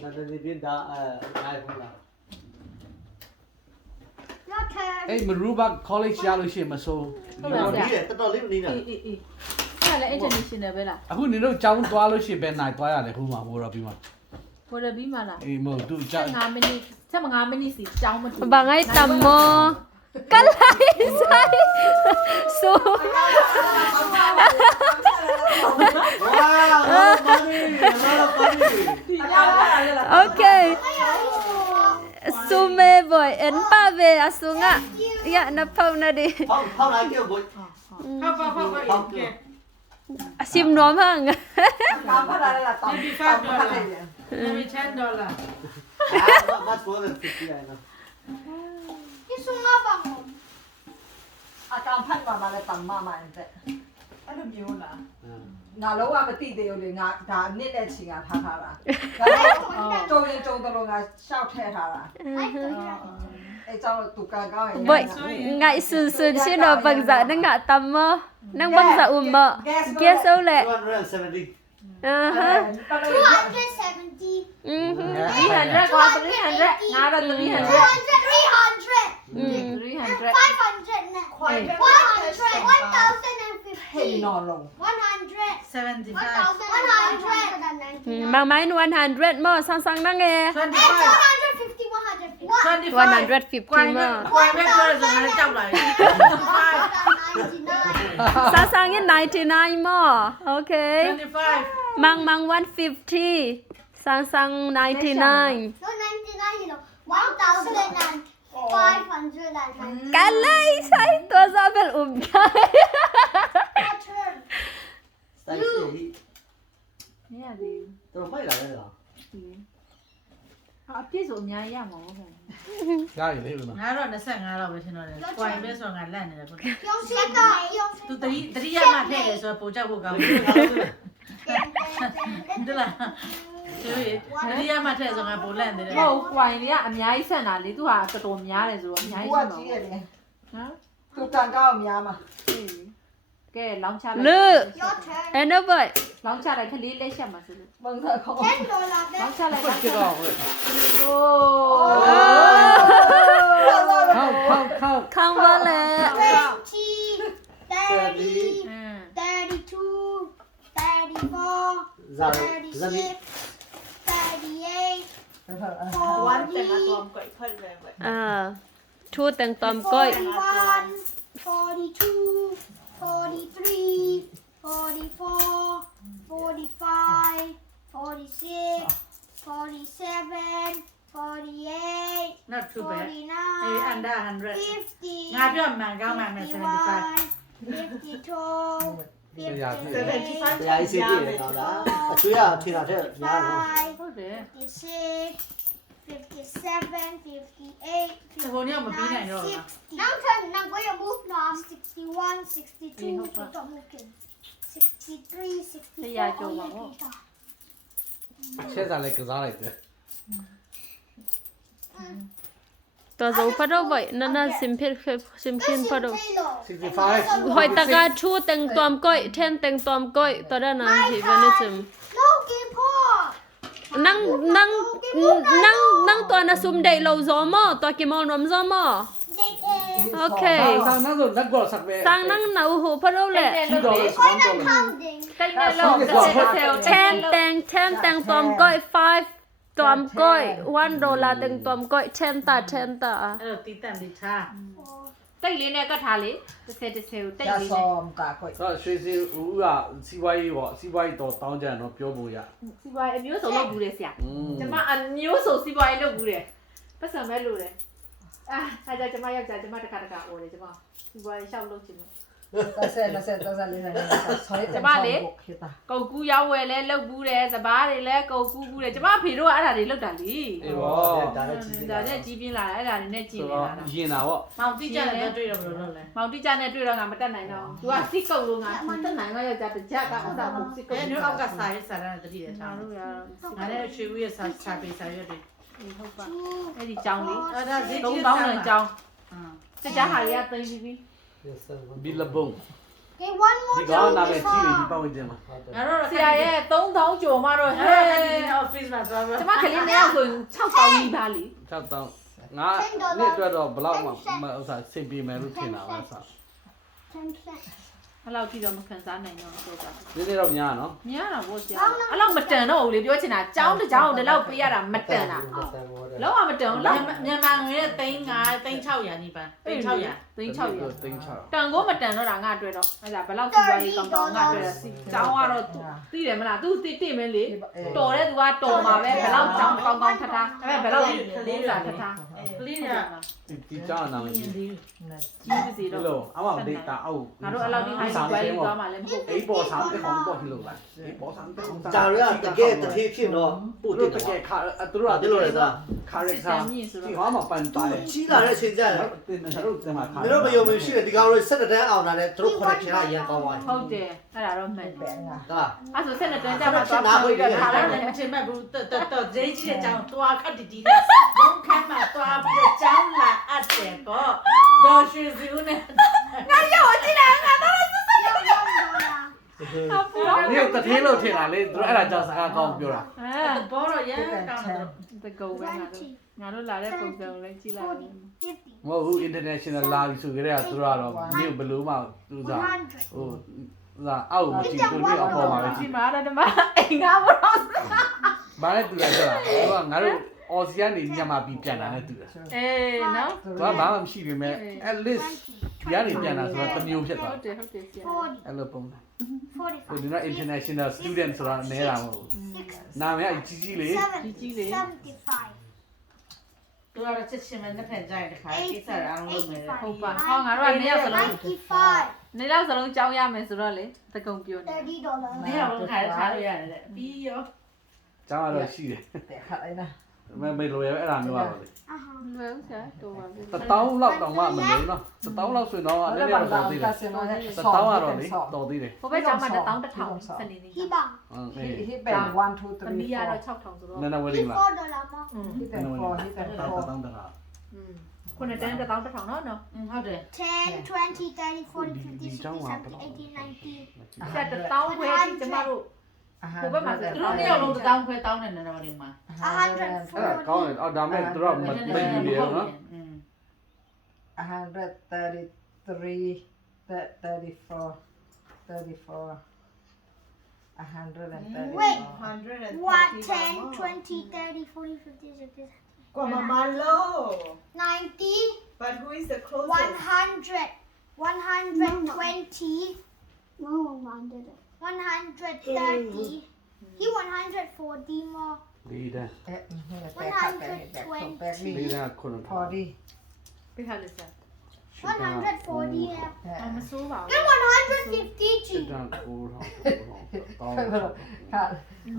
Nanti dia pindah iPhone lah. အေးမရူဘတ်ကောလိပ်ရလို့ရှိရင်မစိုး Kalau dia, tetap lima ni lah. အေးအဲ့ဒါလည်း international ပဲလား အခုနေတော့ကြောင်းသွားလို့ရှိရင်ဘယ်နိုင်သွားရလဲခုမှဟိုတော့ပြီးမှ ဘော်ရဘီမှာလား အေးမဟုတ်သူကြောင်း 5မိနစ်15မိနစ်စီကြောင်းမတူ Bangai tamo. Kalai sai. So. Wow, money. Okay. Sume boy en pa ve asunga. Ya na pau na di. Phong lại kêu bụi. Sim nom hang. การพัฒนาระดับต่ำ maybe ต่ำ $5 พัฒนาเนี่ย maybe $10 Much more than 50 I know. อาการพัฒนามาเลยต่ำมากๆแต่အဲ့လိုမျိုးလားငါလုံးဝမသိသေးဘူးလေငါဒါနှစ်တဲ့ချိန်ကထားထားတာဒါတော့ကြုံရင်ကြုံတော့ငါရှောက်ထဲထားတာအဲ့ကြောင့်သူကန်ကောင်းရင် Boy ngai sun sun si no bang za na nga tamo. Nang bang za umma. Guess all le. 270. Aha. 270. 300กว่า300ငါတော့300 300. 300 500 now. ခွိုင်း 100. ဟေးနော်လုံး 100. 75 1,199. Bang main 100 mo sang sang na nge. 150. 150. 150 150 mo. ခွိုင်းပဲပြောဆိုငါလည်းကြောက်လာပြီ 199. Sang sang in 99 mo. Okay. 25 Mang mang 150. Sang sang 99. No, 99, you know. 1,599. Kalay sai to sa bel kai. Your turn. Spicy. မရသေး Tôi không phải là đây rồi. ဘူးအပြည့်ဆိုအများကြီးရမှာဟုတ်ကဲ့ ရရလေဦးနော် ငါတော့25လောက်ပဲထင်တော့တယ်ခွိုင်းပဲဆိုတော့ငါလန့်နေတယ်ခု Yung sika. Yung သူတတိယမှထည့်တယ်ဆိုတော့ပိုကြောက်ဖို့ကောင်းတယ်ဟုတ်လားတတိယမှထည့်ဆိုငါပိုလန့်နေတယ်ဟုတ်ခွိုင်းတွေကအများကြီးဆက်တာလေသူကတော်တော်များတယ်ဆိုတော့အများ ဘူး ကြီး က ဆက် ကြီး မှာ ရတယ် ဟမ် သူကန်ကောင်းများမှာ ကဲလောင်းချလိုက် Lu. your turn. Ano boy? လောင်းချလိုက်ခလေးလက်ရှက်မှာဆိုလို့ ဘုံသက်ခေါင်း $10. လောင်းချလိုက် ဟုတ်ကဲ့တော့ဟို အိုး ခောက် Kang ba le? 20, 30, 32, 34, Giờ 36, 38, วัน 40, Thu teng tom koi. 41, 42, 43, 44, 45, 46, 47, 48, not too bad အေး 49, under 100 50, ငါပြောမှန်ကောင်းမှန်မယ်75 52, Bây giờ ICT này nó đã. Chú à, thì nào thế? Nhá rồi. 55, ဟုတ်တယ် 56, 57, 58, ဟိုနေ့မပြီးနိုင်တော့ဘူး 60. Now turn, now go your move now. 61, 62, hope so. stop moving. 63, 64. Yeah, oh, Joe, yeah, wow. Peter. ချက်စားလိုက်ကစားလိုက်တယ် To zo pa do boy. Nana simpil simpin pa do. Taylor. 65. Hoi taga thu teng tom koi, ten teng tom koi. To da na hi venism. No, give her. Nang to na sum dei lo zo mo. To ki mo nom zo mo. They, Okay. sang năng rồi năng gọi sạc về Sang nang na ho pa do le. $2 $1 counting. တိတ်နဲ့လို့Ten teng tom koi, 5 tom koi, $1 teng tom koi, 10 ta. အဲ့တော့တီးတန့်လေးထား Four. တိတ်လေးနဲ့ကတ်ထားလေ30ကိုတိတ် ရ လေး ဆော နဲ့ မကာခွိ တော့ရွှေစီဦးကစီးပွားရေးပေါ့စီးပွားရေးတော့တောင်းကြတော့ပြောဖို့ရ စီပွားရေးအမျိုးစုံလုပ်ဘူးလေဆရာ อืม ကျမအမျိုးစုံစီပွားရေးလုပ်ဘူးတယ်ပတ်စံပဲလို့တယ်အားဒါကြကျမယောက်ျားကျမတခါတခါအော်တယ်ကျမစီပွားရေးရှောက်လုပ်ချင်တယ် 30 40 40ဆော်ရတဲ့ခေတာ ကုတ်ကူးရောက်ဝယ်လဲလုပ်ဘူးတယ်စပားတွေလဲကုတ်ကူးဘူးတယ်ကျမအဖေတို့ကအဲ့ဒါတွေလုပ်တာလေ အေးပေါ့ ဒါလည်းကြည့် ဒါနဲ့ကြီးပြင်းလာတယ်အဲ့ဒါတွေနဲ့ကြည် ဆို နေတာ တော့ရင်တာပေါ့ မောင်တိကျနဲ့တွေ့တော့ဘယ်လိုလုပ်လဲမောင်တိကျနဲ့တွေ့တော့ငါမတက်နိုင်တော့သူကစစ်ကုတ်လို့ငါမတက်နိုင်တော့ယောက်ျားတစ်ချက်ကအစားမှုစစ်ကုတ်အဲ့တို့အောက်ကစားရေးစားတဲ့တတိယထားလို့ရတော့ငါလည်းရွှေဦးရဲ့စားပေးစားရွက်တွေဟုတ်ပါအဲ့ဒီကြောင်းလေးအဲ့ဒါဈေးကြီး3000နဲ့ကြောင်းစစ်ကြဟာတွေကသိပြီးပြီ ဘီလဘုံ Okay, one ဒီ more ကောင်နာ job မည် is ကြီးနေဒီ hard. ပတ်ဝန်းကျင်မှာ ငါတို့ဆရာရဲ့3000ကျော်မှတော့ဟဲ့ office မှာသွားပါ ကျမကလေးနှစ်ယောက်ဆိုရင်6000နီးပါလေ 6000ငါနေ့အတွက်တော့ဘယ်လောက်မှဥစ္စာစင်ပြေမယ်လို့ထင်တာပါဆာ 10 cents. အဲ့လောက်ကြည့်တော့မခံစားနိုင်တော့ဆိုတော့ ဒီနေ့တော့များနော် မြင်ရတာဗောဆရာအဲ့လောက်မတန်တော့ဘူးလေပြောချင်တာကျောင်းတစ်ကျောင်းကိုဒီလောက်ပေးရတာမတန်တာလောက်ဝမတန်ဘူးလောက် မြန်မာငွေနဲ့3,600နီးပါ3,600 သိန်း600 သိန်း6 တန်ကိုမတန်တော့တာငါအတွက်တော့အဲ့ဒါဘယ်လောက်စီးပွားရေးကောင်းကောင်းငါအတွက်ကျောင်းကတော့သိတယ်မလား तू သိမင်းလေတော်တဲ့ तू ကတော်မှာပဲဘယ်လောက်ကျောင်းကောင်းကောင်းထထားအဲ့ဘယ်လောက်လေးလာထထား ကလေးက ဒီကြောင်းနာမည်ကြီး ကြီးပါစေ ဒီ တော့ လိုအမောင်ဒေတာအောက် ငါတို့အဲ့လောက်ဒီ high speed သွားမှလည်းမဟုတ် အိပေါ်ဆောင်တဲ့ของတော့ဟိလို့လိုက်အိပေါ်ဆောင်တဲ့ของ ဂျာရီကတကယ်တထေးဖြစ်တော့ပို့ သူ တ တို့ ယ် တက တော့ ယ်ခါသူတို့က ဒီလိုလေသား ခါရက်စာဒီဟောမှာပန်ပါတယ် ကြီးလာတဲ့အချိန်ကျရင် တင်တယ်တို့တင်မှာခါ မင်းတို့မယုံမရှိတဲ့ဒီကောင်တွေ7တန်းအောင်တာနဲ့သူတို့ connection ကအရင်ကောင်းသွားတယ် ဟုတ်တယ်အဲ့ဒါတော့မှန်တယ် ဟုတ်လား အဲ့ဆိုဆက်နေတန်းကြမှာသွားပြီးတော့ထားလိုက်တယ် အချိန်မဲ့ဘူးတော်ဈေးကြီးတဲ့ကျောင်းသွားခတ်တီတီနဲ့ဘုံခမ်းမှာသွားပြီးတော့ကျောင်းလာအပ်တယ်ကောဒေါ်ရွှေစည်းနဲ့ ဒီတထေးလို့ထင်တာလေသူတို့အဲ့ဒါကြောင့်စကားကောင်းပြောတာ အဲ ဘောတော့ရမ်းကောင်းတယ် တကုံပဲငါတို့လာတဲ့ပုံစံကိုလည်းကြည့်လိုက် မဟုတ်ဘူး international လာပြီဆိုကြတဲ့ကသူတို့ကတော့နေဘလို့မှသူစား 100. ဟိုသာအောက်မကြည့်သူနေအပေါ်မှာပဲကြ ဒီ ည့် မှာတော့ဒီမှာအိမ်ငါမလို့ ဘာလဲတူလဲဆိုတာသူကငါတို့အော်စီကနေမြန်မာပြည်ပြန်လာတဲ့တူတယ် အေးနော် သူကဘာမှမရှိပေမဲ့ at least ဒီကနေပြန်လာဆိုတော့တစ်မျိုးဖြစ်သွား ဟုတ်တယ်ဟုတ်တယ်ဆရာ 40, အဲ့လိုပုံစံ 45, ဟိုဒီက international student ဆိုတာနဲတာမဟုတ်ဘူး 60, နာမည်အကြီးကြီးလေ 70, 75, သူကတော့ချက်ချင်းမဲ့နှစ်ဖက်ကြိုင်တခါကိစ္စရအောင်လုပ်မယ် ဟုတ်ပါဟောငါတို့ကနေရောက်စလုံး 95, နေရောက်စလုံးကြောင်းရမယ်ဆိုတော့လေတကုံပြောနေ $30. နေအောင်ခါထားလို့ရတယ်လေပြီးရော ကျောင်းကတော့ရှိတယ် တဲ့ခါလိုက်နာ မေလိုရဲအဲ့ဒါမျိုးပါလေ လွယ်ဦးဆရာတော်ပါပြီ 1000လောက်တောင်မှမလို့နော်1000လောက်ဆိုရင်တော့အဲ့ဒါတော့တော်သေးတယ်1000ကတော့လေတော်သေးတယ် ဟိုဘက်ကျောင်းမှာ1000စနေနေ့ Hiba, ဟုတ်အေး he ben 1 2 သမီး 3 ကတော့ 4 6000ဆိုတော့ နည်းနည်းဝယ်ရင်လား $4 more. he ben 4 he ben 4 1000တန်းတာ ခုနှစ်တန်း1000နော်နော် ဟုတ်တယ် 10, 20, 30, 40, 50, 60, 70, 80, 90. ဆက်1000ခွဲကျမတို့ ဟိုဘက်မှာသူတို့နှစ်ယောက်လုံးတောင်းခွဲတောင်းနေတယ်တော့ဒီမှာ အဲ့ဒါကောင်းတယ်အော်ဒါမဲ့သူတို့မယူရနော် 133 34 34 134 Wait. What? 10, 20, 30, 40, 50, 60, 90, But who is the closest? 100, 120, 130. He 140 more. လေးတန်း လေးတန်းခုန พอดี ပြထားလို့ဆရာ 140 here. မစိုးပါဘူး And 150 G. တန်းကိုထောင်း ค่ะ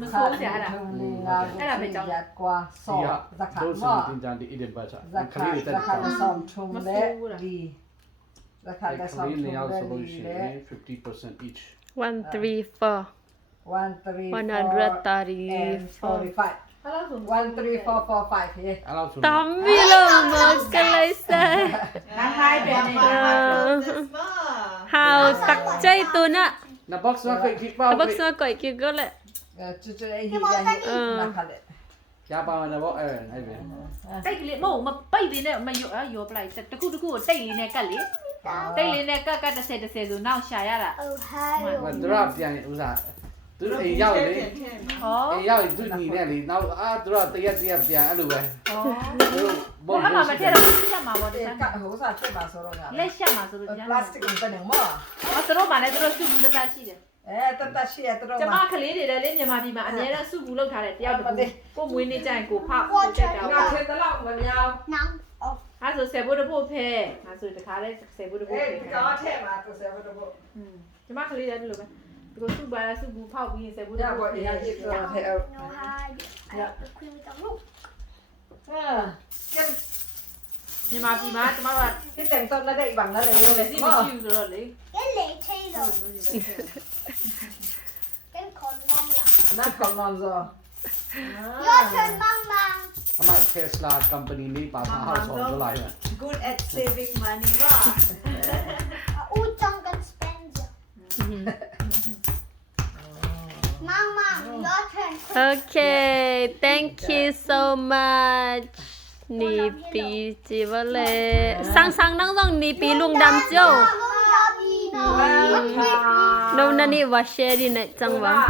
မစိုးဆရာအဲ့ဒါ ยัดกว่าสอบสักขัน တို့စ ว่า တင်ကြတဲ့ item ပါချာ สัก ခ ขัน လေးတက် สักขัน တာ สอมชุมและดีสักขัน ခ และสอม လေး ชุ နေ ม အောင် และ ဆိုလို့ ดี ရှိ และ ရင်50% each 134 1 3 135 အဲ့လိုဆို 1 3 4 4 5 here အဲ့လောက်ဆို Tamilo Mokalese นั่งให้เป็น How tak chay tu na န box မှာဖိတ်ခိပါ Abak sa ko ikigole จุดๆไอ้เหี้ยนักขันเลย ရပါမယ်ပေါ့အဲ့ပဲ တိတ်ကလေးမဟုတ်မပိတ်သေးနဲ့မရောပလိုက်တခုတခုကိုတိတ်လေးနဲ့ကတ်လေတိတ်လေးနဲ့ကတ်30 30ဆိုနောက်ရှာရတာ Oh, hello. သူတို့ပြန်ဥစားသူတို့အိမ်ရောက်လေ ဟော အိမ်ရောက်သူညီနဲ့လေနောက်သူတို့တရက်ပြန်အဲ့လိုပဲ ဟော သူတို့ ဘောအမှမထည့်တော့ချက်မှာပေါ့တ เอ๊ะ ယ် กะโหซะเก็บมาซะတော့ လက်ချက်မှာဆိုလို့ พ ကျန် ลาสติกมันเป็นอย่างมั้ง ဟောသူတို့မှလည်းသူတို့စုဘူးသက်ရှိတယ် ตะရှိရတော့ ကျမ မှာ ကလေးတွေလည်းမြန်မာပြည်မှာအများအားစုဘူးလောက်ထားတဲ့တယောက်တည်းကိုမွေးနေကြရင်ကိုဖောက်တက်တာ ငါခေတလောက်မများ Now, oh, အဲ့ဆိုဆယ်ဘိုးတဖို့ဖဲငါဆိုတခါလဲဆယ်ဘိုးတဖို့ เอ๊ะ ဖဲ ကြောထဲမှာသူဆယ်ဘတ်တော့ ကျမကလေးလည်းဒီလိုပဲသူတို့စုပါစုဘူးဖောက်ပြီးရင်ဆယ်ဘိုးတ ရ ဖို့ ပါ ဖဲ ရရတော့ထဲ no hide. I have the cream with the roof. เก็บ မြန်မာပြည်မှာကျမတို့က ที่แต่งต้นแล้วได้อีกบังแล้วเลย လည်းစီမရှိဘူးဆိုတော့လေ Get late, Taylor. Get con mom now. นักของนอนซอ Your turn, Mama. အမ Tesla company လေးပါတာဟောက်ဆောင်ကြလိုက်တယ် Good at saving money, wow. Utang can spend. Mama, your turn. Okay, thank you so much. Nì bì chỉ vào lệ. Sang năng dòng nì bì lung đam châu. Nô nà nì và share đi này chẳng vâng.